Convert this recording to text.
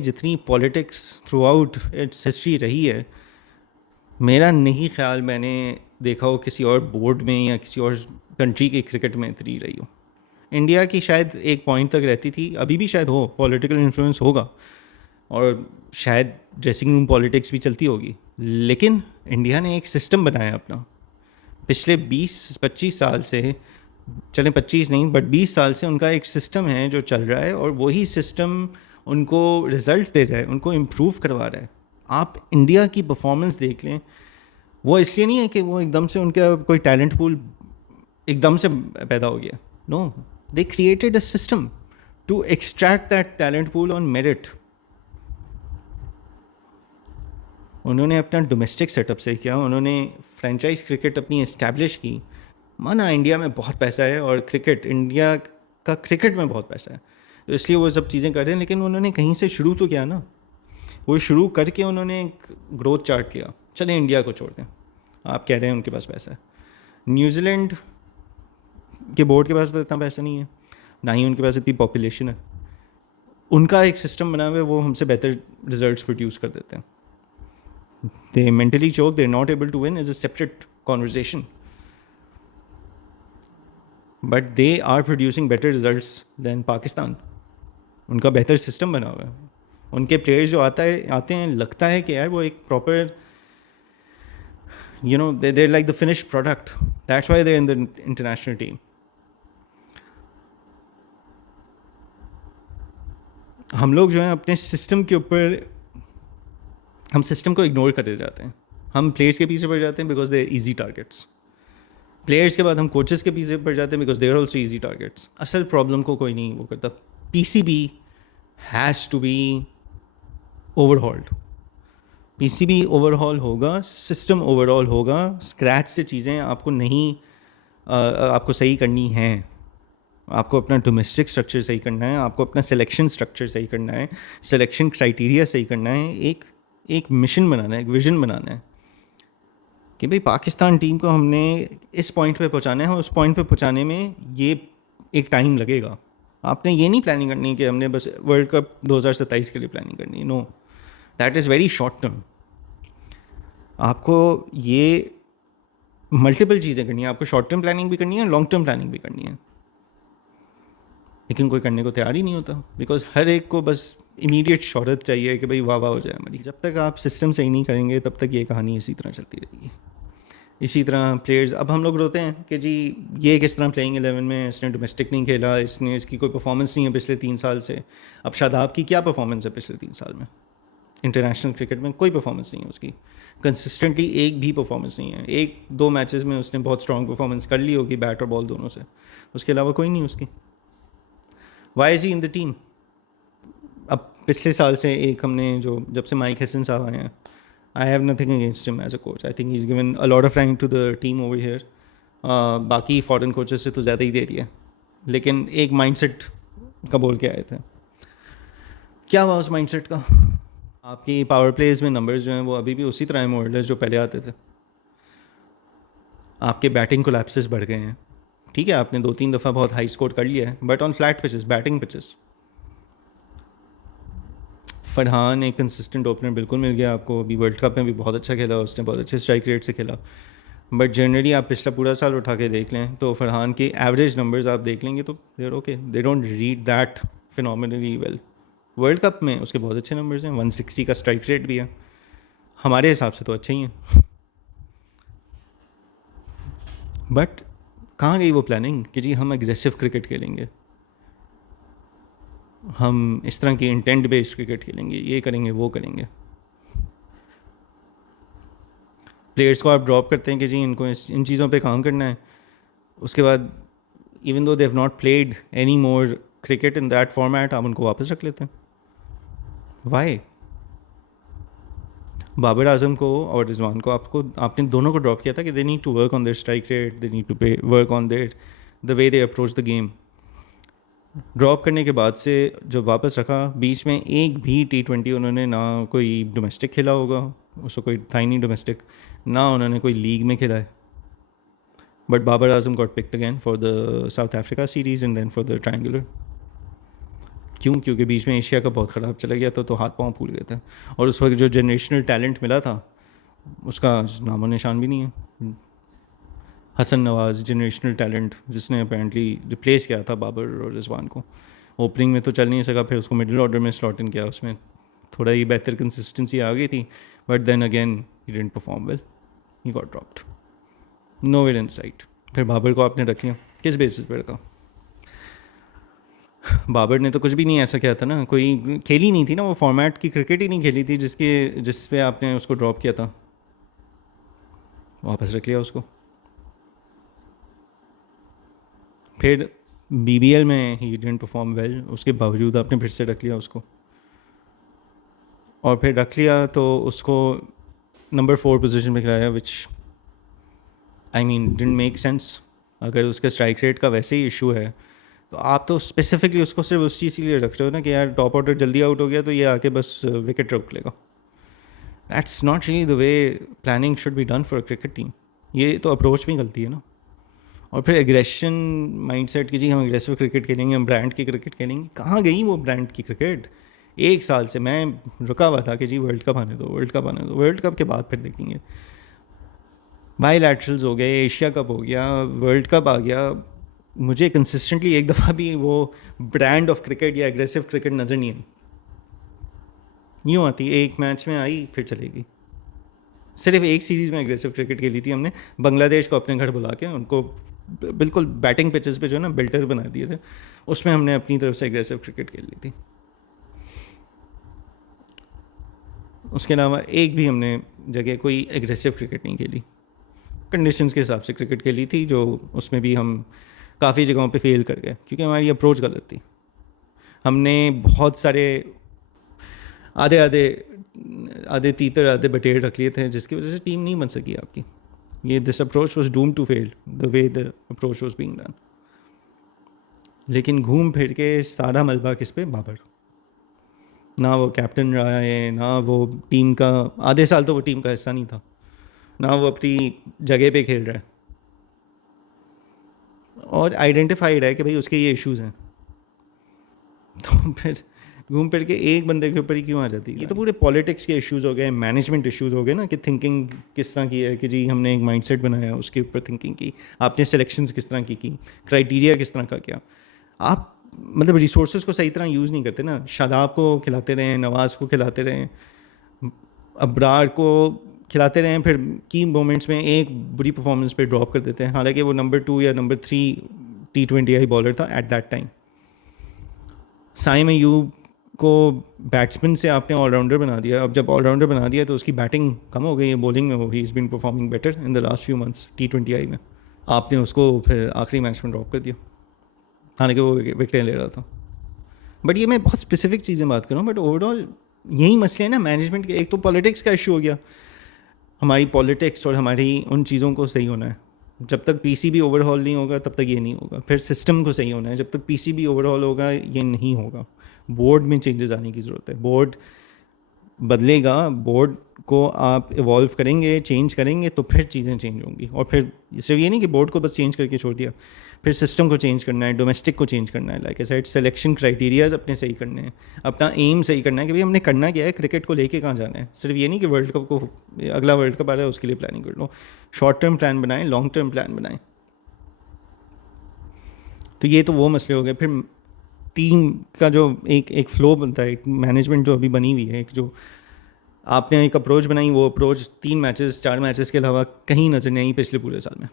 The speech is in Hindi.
जितनी politics through out it's history रही है, मेरा नहीं ख्याल मैंने देखा हो किसी और बोर्ड में या किसी और कंट्री के क्रिकेट में इतनी रही हो। इंडिया की शायद एक पॉइंट तक रहती थी, अभी भी शायद हो, पॉलिटिकल इन्फ्लुएंस होगा और शायद ड्रेसिंग रूम पॉलिटिक्स भी चलती होगी, लेकिन इंडिया ने एक सिस्टम बनाया अपना पिछले 20-25 साल से। चलें 25 नहीं बट 20 साल से उनका एक सिस्टम है जो चल रहा है, और वही सिस्टम उनको रिजल्ट दे रहा है, उनको इम्प्रूव करवा रहा है। आप इंडिया की परफॉर्मेंस देख लें, वो इसलिए नहीं है कि वो एकदम से उनका कोई टैलेंट पूल एकदम से पैदा हो गया। No, they created a system to extract that talent pool on merit. उन्होंने अपना डोमेस्टिक सेटअप से किया, उन्होंने फ्रेंचाइज क्रिकेट अपनी इस्टेब्लिश की। माना इंडिया में बहुत पैसा है और क्रिकेट, इंडिया का क्रिकेट में बहुत पैसा है, तो इसलिए वो सब चीज़ें कर रहे हैं, लेकिन उन्होंने कहीं से शुरू तो किया ना। वो शुरू करके उन्होंने एक ग्रोथ चार्ट किया। चलें इंडिया को छोड़ दें, आप कह रहे हैं उनके पास पैसा है। न्यूजीलैंड के बोर्ड के पास तो इतना पैसा नहीं है, ना ही उनके पास इतनी पॉपुलेशन है। उनका एक सिस्टम बना हुआ है, वो हमसे बेहतर रिजल्ट्स प्रोड्यूस कर देते हैं। They mentally choke, they are not able to win is a separate conversation, but they are producing better results than Pakistan. उनका बेहतर सिस्टम बना हुआ है। उनके प्लेयर्स जो आते हैं, लगता है कि यार वो एक proper, you know, they're like the finished product. That's why they're in the international team. हम लोग जो है अपने सिस्टम के ऊपर, हम सिस्टम को इग्नोर करते जाते हैं। हम प्लेयर्स के पीछे पड़ जाते हैं because they are easy targets. Players के बाद हम कोचेस के पीछे पड़ जाते हैं because they are also easy targets. असल प्रॉब्लम को कोई नहीं वो करता। PCB has to be overhauled. PCB overhaul होगा, सिस्टम ओवरऑल होगा। स्क्रैच से चीज़ें आपको नहीं आपको सही करनी है। आपको अपना डोमेस्टिक स्ट्रक्चर सही करना है, आपको अपना सिलेक्शन स्ट्रक्चर सही करना है, सिलेक्शन क्राइटेरिया सही करना है, एक मिशन बनाना है, एक विजन बनाना है कि भाई पाकिस्तान टीम को हमने इस पॉइंट पे पहुंचाना है, और उस पॉइंट पे पहुंचाने में ये एक टाइम लगेगा। आपने ये नहीं प्लानिंग करनी कि हमने बस वर्ल्ड कप 2027 के लिए प्लानिंग करनी है। No, that is very short term. आपको ये मल्टीपल चीज़ें करनी है। आपको शॉर्ट टर्म प्लानिंग भी करनी है, लॉन्ग टर्म प्लानिंग भी करनी है, लेकिन कोई करने को तैयार ही नहीं होता बिकॉज हर एक को बस इमीडिएट शोहरत चाहिए कि भाई वाह वाह हो जाए हमारी। जब तक आप सिस्टम सही नहीं करेंगे तब तक ये कहानी इसी तरह चलती रहेगी। इसी तरह प्लेयर्स, अब हम लोग रोते हैं कि जी ये किस तरह प्लेइंग 11 में इसने डोमेस्टिक नहीं खेला, इसकी कोई परफॉर्मेंस नहीं है पिछले 3 साल से। अब शादाब की क्या परफॉर्मेंस है पिछले 3 साल में? इंटरनेशनल क्रिकेट में कोई परफॉर्मेंस नहीं है उसकी। कंसिस्टेंटली एक भी परफॉर्मेंस नहीं है। 1-2 मैचेस में उसने बहुत स्ट्रॉन्ग परफॉर्मेंस कर ली होगी बैट और बॉल दोनों से, उसके अलावा कोई नहीं उसकी। Why is he in the team? अब पिछले साल से एक हमने जो, जब से माइक हैसन साहब आए हैं, I have nothing against him as a coach. I think he is given a lot of rank to the team over here. बाकी फॉरेन कोचेस से तो ज़्यादा ही दे दिया, लेकिन एक माइंडसेट का बोल के आए थे। क्या हुआ उस माइंडसेट का? आपकी पावर प्लेज में नंबर्स जो हैं वो अभी भी उसी तरह हैं मोरलेस जो पहले आते थे। आपके बैटिंग कोलैप्सेस बढ़ गए हैं। ठीक है, आपने 2-3 दफ़ा बहुत हाई स्कोर कर लिया है, but on flat pitches, batting pitches. Farhan एक कंसिस्टेंट ओपनर बिल्कुल मिल गया आपको। अभी वर्ल्ड कप में भी बहुत अच्छा खेला, उसने बहुत अच्छे स्ट्राइक रेट से खेला, बट जनरली आप पिछला पूरा साल उठा के देख लें तो फरहान के एवरेज नंबर्स आप देख लेंगे तो देर okay, they don't read that phenomenally well. World cup में उसके बहुत अच्छे नंबर्स हैं, 160 का स्ट्राइक रेट भी है, हमारे हिसाब से तो अच्छे ही हैं। बट कहाँ गई वो प्लानिंग कि जी हम एग्रेसिव क्रिकेट खेलेंगे, हम इस तरह की इंटेंट बेस्ड क्रिकेट खेलेंगे, ये करेंगे वो करेंगे। प्लेयर्स को आप ड्रॉप करते हैं कि जी इनको इन चीज़ों पे काम करना है, उसके बाद even though they have not played any more cricket in that format, आप उनको वापस रख लेते हैं। वाई? बाबर आजम को और रिजवान को आपने दोनों को ड्रॉप किया था कि they need to work on their strike rate, they need to work on their the way they approach the game. Drop करने के बाद से जब वापस रखा, बीच में एक भी T20 उन्होंने ना कोई डोमेस्टिक खेला होगा, उसको कोई था ही नहीं डोमेस्टिक, ना उन्होंने कोई लीग में खेला है। But Babar Azam got picked again for the South Africa series and then for the triangular. क्यों? क्योंकि बीच में एशिया का बहुत ख़राब चला गया था, तो हाथ पाँव फूल गए थे। और उस वक्त जो जनरेशनल टैलेंट मिला था उसका नामो निशान भी नहीं है। हसन नवाज़ जनरेशनल टैलेंट जिसने अपेरेंटली रिप्लेस किया था बाबर और रिजवान को, ओपनिंग में तो चल नहीं सका, फिर उसको मिडिल ऑर्डर में स्लॉट इन किया, उसमें थोड़ा ही बेहतर कंसिस्टेंसी आ गई थी, but then again he didn't perform well, he got dropped, nowhere in sight. फिर बाबर को आपने रख लिया, किस बेसिस पर रखा? बाबर ने तो कुछ भी नहीं ऐसा किया था ना, कोई खेली नहीं थी ना, वो फॉर्मेट की क्रिकेट ही नहीं खेली थी जिस पे आपने उसको ड्रॉप किया था, वापस रख लिया उसको। फिर BBL में ही डिडंट परफॉर्म वेल, उसके बावजूद आपने फिर से रख लिया उसको, और फिर रख लिया तो उसको नंबर 4 पोजीशन पे खिलाया, which I mean didn't make sense. अगर उसका स्ट्राइक रेट का वैसे ही इशू है तो आप तो स्पेसिफिकली उसको सिर्फ उस चीज़ के लिए रख रहे हो ना कि यार टॉप ऑर्डर जल्दी आउट हो गया तो ये आके बस विकेट रोक लेगा। That's not really the way planning should be done for a cricket team. ये तो अप्रोच में गलती है ना। और फिर एग्रेशन माइंडसेट की, जी हम एग्रेसिव क्रिकेट खेलेंगे, हम ब्रांड की क्रिकेट खेलेंगे, कहाँ गई वो ब्रांड की क्रिकेट? 1 साल से मैं रुका हुआ था कि जी वर्ल्ड कप आने दो, वर्ल्ड कप आने दो, वर्ल्ड कप के बाद फिर देखेंगे। बाईलैटरल्स हो गए, एशिया कप हो गया, वर्ल्ड कप आ गया, मुझे कंसिस्टेंटली एक दफ़ा भी वो ब्रांड ऑफ क्रिकेट या एग्रेसिव क्रिकेट नज़र नहीं आई। यूँ आती, एक मैच में आई फिर चलेगी। सिर्फ एक सीरीज़ में एग्रेसिव क्रिकेट खेली थी हमने, बांग्लादेश को अपने घर बुला के, उनको बिल्कुल बैटिंग पिचेस पे जो है ना बिल्टर बना दिए थे, उसमें हमने अपनी तरफ से एग्रेसिव क्रिकेट खेल ली थी। उसके अलावा एक भी हमने जगह कोई एग्रेसिव क्रिकेट नहीं खेली, कंडीशंस के हिसाब से क्रिकेट खेली थी, जो उसमें भी हम काफ़ी जगहों पे फेल कर गए क्योंकि हमारी अप्रोच गलत थी। हमने बहुत सारे आधे आधे आधे तीतर आधे बटेर रख लिए थे, जिसकी वजह से टीम नहीं बन सकी आपकी। ये this approach was doomed to fail the way the approach was being done. लेकिन घूम फिर के सारा मलबा किस पे? बाबर। ना वो कैप्टन रहा है, ना वो टीम का, आधे साल तो वो टीम का हिस्सा नहीं था, ना वो अपनी जगह पे खेल रहा है, और आइडेंटिफाइड है कि भाई उसके ये इश्यूज़ हैं, तो फिर घूम फिर के एक बंदे के ऊपर ही क्यों आ जाती है? ये तो पूरे पॉलिटिक्स के इश्यूज़ हो गए, मैनेजमेंट इश्यूज़ हो गए ना, कि थिंकिंग किस तरह की है, कि जी हमने एक माइंडसेट बनाया, उसके ऊपर थिंकिंग की, आपने सिलेक्शंस किस तरह की क्राइटेरिया किस तरह का किया, आप मतलब रिसोर्सेज को सही तरह यूज़ नहीं करते ना। शादाब को खिलाते रहें, नवाज़ को खिलाते रहें, अब्रार को खिलाते रहें, फिर की मोमेंट्स में एक बुरी परफॉर्मेंस पे ड्रॉप कर देते हैं, हालांकि वो नंबर 2 या नंबर 3 T20I बॉलर था at that time. Saim Ayub को बैट्समैन से आपने ऑलराउंडर बना दिया। अब जब ऑलराउंडर बना दिया तो उसकी बैटिंग कम हो गई है, बॉलिंग में he is been performing better in the last few months T20I में। आपने उसको फिर आखिरी मैच में ड्रॉप कर दिया, हालांकि वो विकेटें ले रहा था। बट ये मैं बहुत स्पेसिफिक चीज़ें बात कर रहा हूँ, बट ओवरऑल यही मसले हैं ना मैनेजमेंट के। एक तो पॉलिटिक्स का इशू हो गया, हमारी पॉलिटिक्स और हमारी उन चीज़ों को सही होना है। जब तक PCB ओवरहॉल नहीं होगा तब तक ये नहीं होगा। फिर सिस्टम को सही होना है, जब तक PCB ओवरहॉल होगा ये नहीं होगा। बोर्ड में चेंजेस आने की ज़रूरत है, बोर्ड बदलेगा, बोर्ड को आप इवॉल्व करेंगे, चेंज करेंगे तो फिर चीज़ें चेंज होंगी। और फिर सिर्फ ये नहीं कि बोर्ड को बस चेंज करके छोड़ दिया, फिर सिस्टम को चेंज करना है, डोमेस्टिक को चेंज करना है, like I said selection criterias अपने सही करने हैं, अपना एम सही करना है कि भाई हमने करना क्या है, क्रिकेट को लेके कहाँ जाना है। सिर्फ ये नहीं कि वर्ल्ड कप को, अगला वर्ल्ड कप आ रहा है उसके लिए प्लानिंग कर लो। शॉर्ट टर्म प्लान बनाएं, लॉन्ग टर्म प्लान बनाएं। तो ये तो वो मसले हो गए। फिर टीम का जो एक फ्लो बनता है, एक मैनेजमेंट जो अभी बनी हुई है, एक जो आपने एक अप्रोच बनाई, वो अप्रोच 3 मैचेस 4 मैचेस के अलावा कहीं नज़र नहीं आई पिछले पूरे साल में।